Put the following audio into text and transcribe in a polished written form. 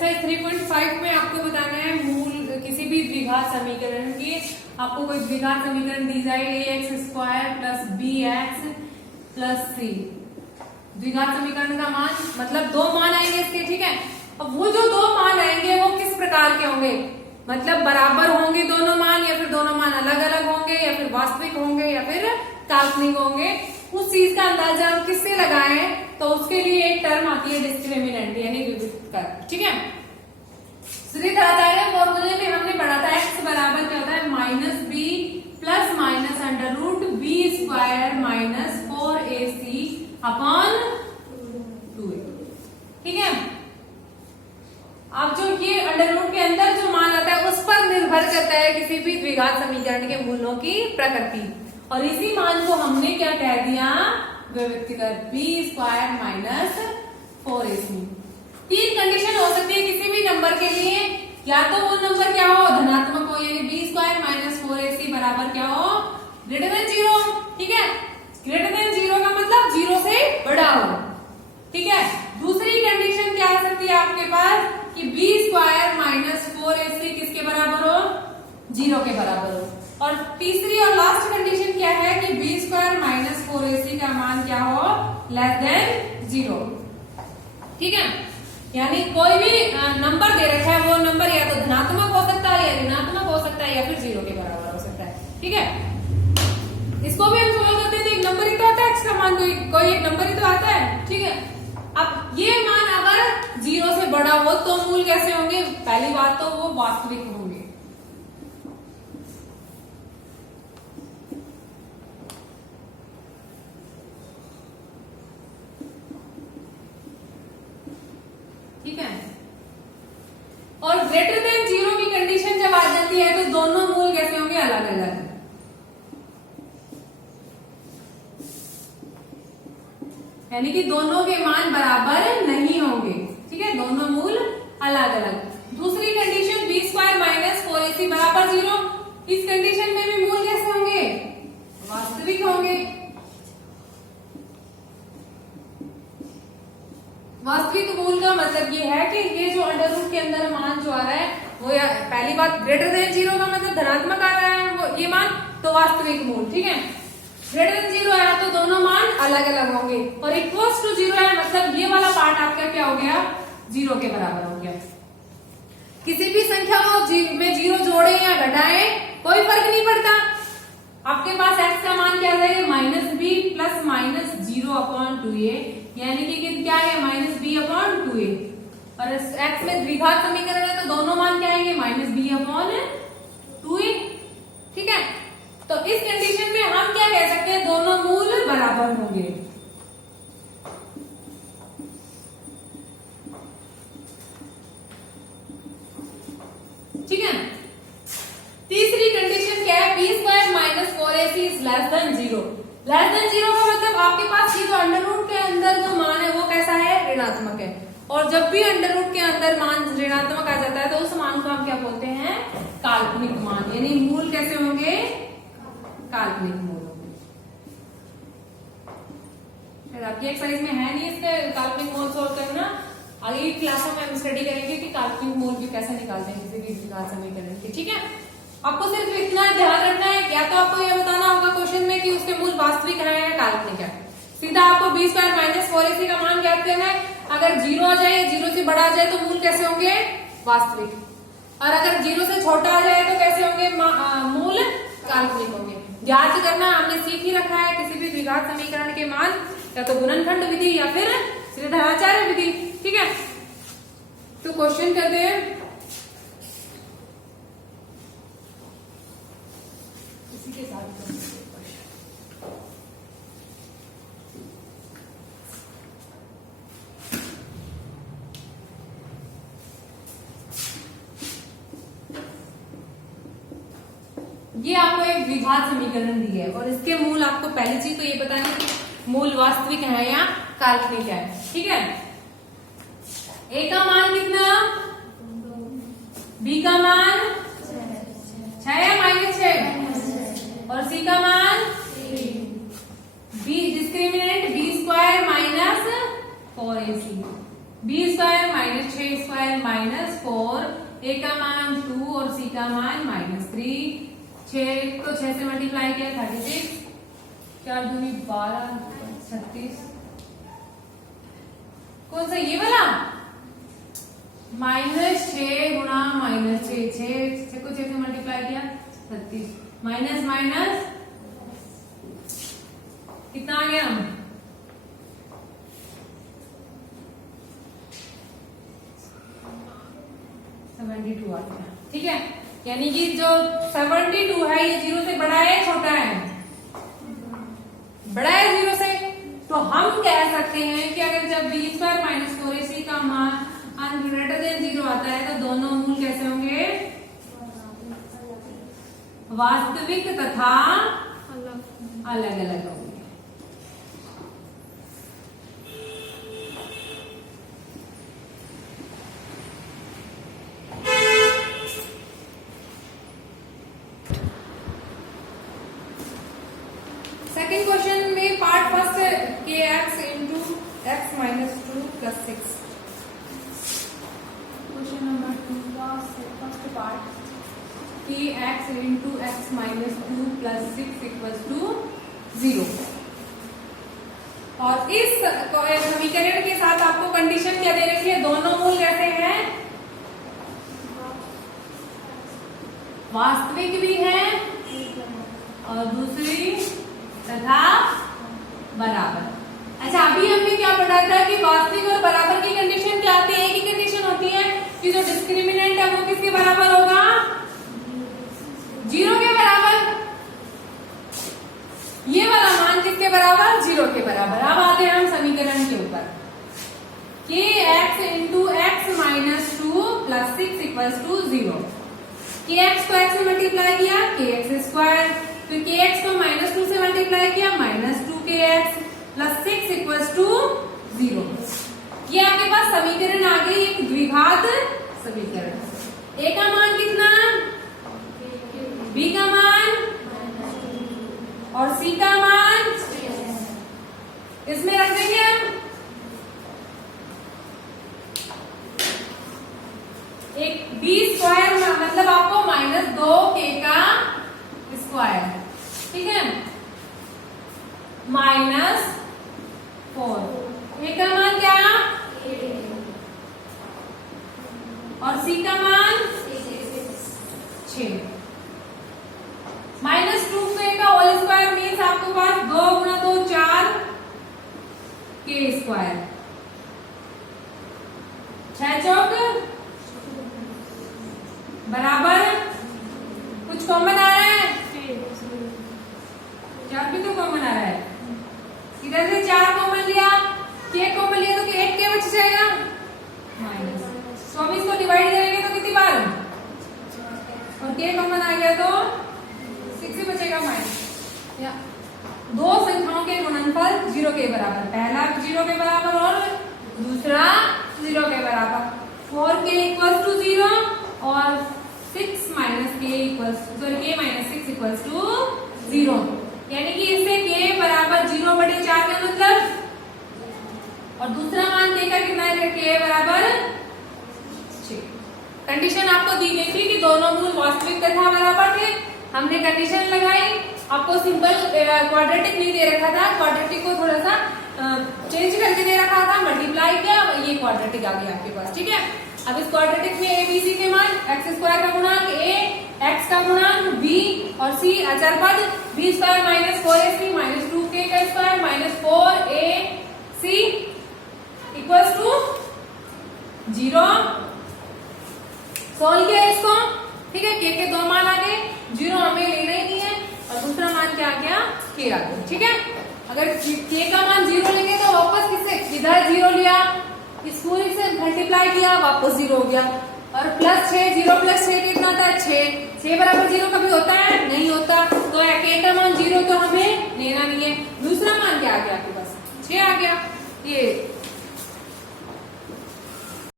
Exercise 3.5 में आपको बताना है मूल किसी भी द्विघात समीकरण की। आपको कोई द्विघात समीकरण दी जाए ax² plus bx plus c। द्विघात समीकरण का मान मतलब दो मान आएंगे इसके, ठीक है। अब वो जो दो मान आएंगे वो किस प्रकार के होंगे, मतलब बराबर होंगे दोनों मान, या फिर दोनों मान अलग अलग होंगे, या फिर वास्तविक होंगे, या फिर काल्पनिक होंगे। उस चीज का अंदाजा हम किससे लगाएं, तो उसके लिए एक टर्म आती है डिस्क्रिमिनेंट यानी विविधकर, ठीक है। श्रीधराचार्य फॉर्मूले में हमने पढ़ा था x बराबर क्या होता है minus B plus minus under root B square minus 4ac upon 2a, ठीक है। अब जो ये अंडर रूट के अंदर जो मान आता है उस पर निर्भर करता है किसी भी द्विघात समीकरण के मूलों की प्रकृति, और इसी मान को हमने क्या कह दिया, विविधकर बी स्क्वायर माइनस 4ac। तीन कंडीशन हो सकती है किसी भी नंबर के लिए, या तो वो नंबर क्या हो धनात्मक हो यानी बी स्क्वायर माइनस 4ac बराबर क्या हो ग्रेटर देन 0, ठीक है। ग्रेटर देन 0 का मतलब 0 से बड़ा हो, ठीक है। दूसरी कंडीशन क्या आ सकती है आपके पास कि बी स्क्वायर माइनस 4ac किसके बराबर हो 0 के बराबर हो। और तीसरी और लास्ट कंडीशन क्या है कि बी स्क्वायर माइनस 4ac का मान क्या हो लेस देन 0, ठीक है। यानी कोई भी नंबर दे रखा है वो नंबर या तो धनात्मक हो सकता है या ऋणात्मक हो सकता है या फिर 0 के बराबर हो सकता है, ठीक है। इसको भी हम सॉल्व करते हैं तो एक नंबर ही तो आता है, x का मान कोई एक नंबर ही तो आता है, ठीक है। अब ये मान अगर 0 से बड़ा हो तो मूल कैसे होंगे, पहली बात तो वो वास्तविक होंगे, ठीक है। और ग्रेटर देन 0 की कंडीशन जब आ जाती है तो दोनों मूल कैसे होंगे अलग अलग, यानी कि दोनों के मान बराबर नहीं होंगे, ठीक है, दोनों मूल अलग अलग। दूसरी condition B square minus 4ac बराबर 0, इस कंडीशन में भी मूल कैसे होंगे वास्तविक होंगे। वास्तविक मूल का मतलब ये है कि ये जो अंडर रूट के अंदर मान जो आ रहा है वो पहली बात ग्रेटर देन 0 का मतलब धनात्मक आ रहा है वो ये मान, तो वास्तविक मूल, ठीक है। ग्रेटर देन 0 आया तो दोनों मान अलग अलग होंगे, और इक्वल्स टू 0 है मतलब ये वाला पार्ट आपका क्या हो गया 0 के बराबर हो गया। किसी भी संख्या को में 0 जोड़े या घटाए कोई फर्क नहीं पड़ता, आपके पास x का मान क्या आ जाएगा minus B plus minus 0 upon 2a, यानी कि क्या है माइनस बी अपॉन 2a, और x में द्विघात समीकरण है तो दोनों मान क्या आएंगे माइनस बी अपॉन 2a, ठीक है। तो इस कंडीशन में हम क्या कह सकते हैं दोनों मूल बराबर होंगे, ठीक है। तीसरी कंडीशन क्या है B square minus 4ac is less than 0। Less than 0 का मतलब आपके पास ये जो अंडर रूट के अंदर जो मान है वो कैसा है ऋणात्मक है, और जब भी अंडर रूट के अंदर मान ऋणात्मक आ जाता है तो उस मान को हम क्या बोलते हैं काल्पनिक मान, यानी मूल कैसे होंगे काल्पनिक मूल होंगे। फिर आपकी एक्सरसाइज में है नहीं इसके काल्पनिक मूल सोल्व करना, अगली क्लासों में हम स्टडी करेंगे कि काल्पनिक मूल भी कैसे निकालते हैं किसी भी द्विघात समीकरण के, ठीक है। आपको सिर्फ इतना ध्यान रखना है, या तो आपको यह बताना होगा क्वेश्चन में कि उसके मूल वास्तविक है या काल्पनिक है। सीधा आपको बी स्क्वायर माइनस 4ac का मान ज्ञात करना है, अगर 0 आ जाए 0 से बड़ा आ जाए तो मूल कैसे होंगे वास्तविक, और अगर 0 से छोटा आ जाए तो कैसे होंगे मूल काल्पनिक होंगे। याद करना हमने सीख ही रखा है किसी भी द्विघात समीकरण के मान या तो गुणनखंड विधि या फिर श्रीधराचार्य विधि, ठीक है। तो क्वेश्चन करते हैं, इसी के साथ ये आपको एक द्विघात समीकरण दी है और इसके मूल आपको पहली चीज तो ये बताना कि मूल वास्तविक है या काल्पनिक है, ठीक है। ए का मान कितना, बी का मान 6 या माइनस 6, और सी का मान B discriminant B square minus 4ac, B square minus 6 square minus 4, A का मान 2 और सी का मान -3। 6 तो 6 से मल्टीप्लाई किया 36, 4 दूनी 12, 36। कौन सा ये वाला? -6 गुणा -6, 6 को 6 से मल्टीप्लाई किया 36, माइनस माइनस कितना आ गया? 72 आ गया। ठीक है, यानी कि जो 72 है ये 0 से बड़ा है छोटा है? बड़ा है 0 से। तो हम कह सकते हैं कि अगर जब b स्क्वायर माइनस 4ac का मान ग्रेटर देन 0 आता है तो दोनों मूल कैसे होंगे? वास्तविक तथा अलग अलग होंगे। सेकेंड क्वेश्चन में पार्ट फर्स्ट है kx into x minus 2 plus 6। Question number 2 का first part kx into x minus 2 plus 6 equals to 0। और इस समीकरण के साथ आपको कंडीशन क्या दे रखी है? दोनों मूल कैसे हैं? वास्तविक भी है और दूसरी तथा बराबर। अच्छा, अभी हमने क्या पढ़ा था कि वास्तविक और बराबर की कंडीशन क्या आती है? एक ही कंडीशन होती है कि जो डिस्क्रिमिनेंट है वो किसके बराबर होगा? 0 के बराबर। ये वाला मान किसके बराबर? 0 के बराबर। अब आते हैं हम समीकरण के ऊपर। kx into x minus 2 plus 6 equals to 0। kx को x से मल्टीप्लाई किया kx स्क्वायर, फिर kx को -2 से मल्टीप्लाई किया -2kx प्लस 6 इक्वल्स टू 0। ये आपके पास समीकरण आ गई एक द्विघात समीकरण। a का मान कितना? b का मान और c का मान इसमें रख देंगे हम। एक b स्क्वायर मतलब आपको -2k का स्क्वायर, ठीक है, -4। ए का मान क्या? और सी का मान 6। -2k का होल स्क्वायर मीन्स आपके पास 2 गुणा 2 4 k स्क्वायर, 6 चौक बराबर, कुछ कॉमन आ रहा है? 4 भी तो कॉमन आ रहा है। इधर से 4 कॉमन लिया, k कॉमन लिया तो 8k बच जाएगा माइनस। 24 को डिवाइड करेंगे तो कितनी बार? और k कॉमन आ गया तो 6 ही बचेगा माइनस। या दो संख्याओं के गुणनफल 0 के बराबर, पहला 0 के बराबर और दूसरा 0 के बराबर। 4k इक्वल्स टू 0 और 6 minus k equals k minus 6 equals to 0। यानी कि इससे k बराबर 0/4 का मतलब, और दूसरा मान k का कितना है? k बराबर 6। कंडीशन आपको दी गई थी कि दोनों मूल वास्तविक तथा बराबर थे। हमने कंडीशन लगाई, आपको सिंपल क्वाड्रेटिक नहीं दे रखा था, क्वाड्रेटिक को थोड़ा सा चेंज करके दे रखा था, मल्टीप्लाई किया, ये क्वाड्रेटिक आ गया आपके पास। ठीक है, अब इस क्वाड्रेटिक में ए बी सी के मान, एक्स स्क्वायर का गुणांक a, एक्स का गुणांक b और c अचर पद, b square minus 4ac minus 2k का square minus 4ac equals to 0। Solve किया इसको, ठीक है, k के 2 मान आ गए, 0 हमें लेना ही नहीं है, और दूसरा मान क्या आ गया? k आ गया। ठीक है, अगर k का मान 0 लेंगे तो वापस किससे? इधर 0 लिया, इस पूरी से मल्टीप्लाई किया, वापस 0 हो गया, और प्लस 6, 0 प्लस 6 कितना था? 6 बराबर 0 कभी होता है? नहीं होता। तो k का मान 0 तो हमें लेना नहीं है। दूसरा मान क्या आ गया आपके पास? 6 आ गया। ये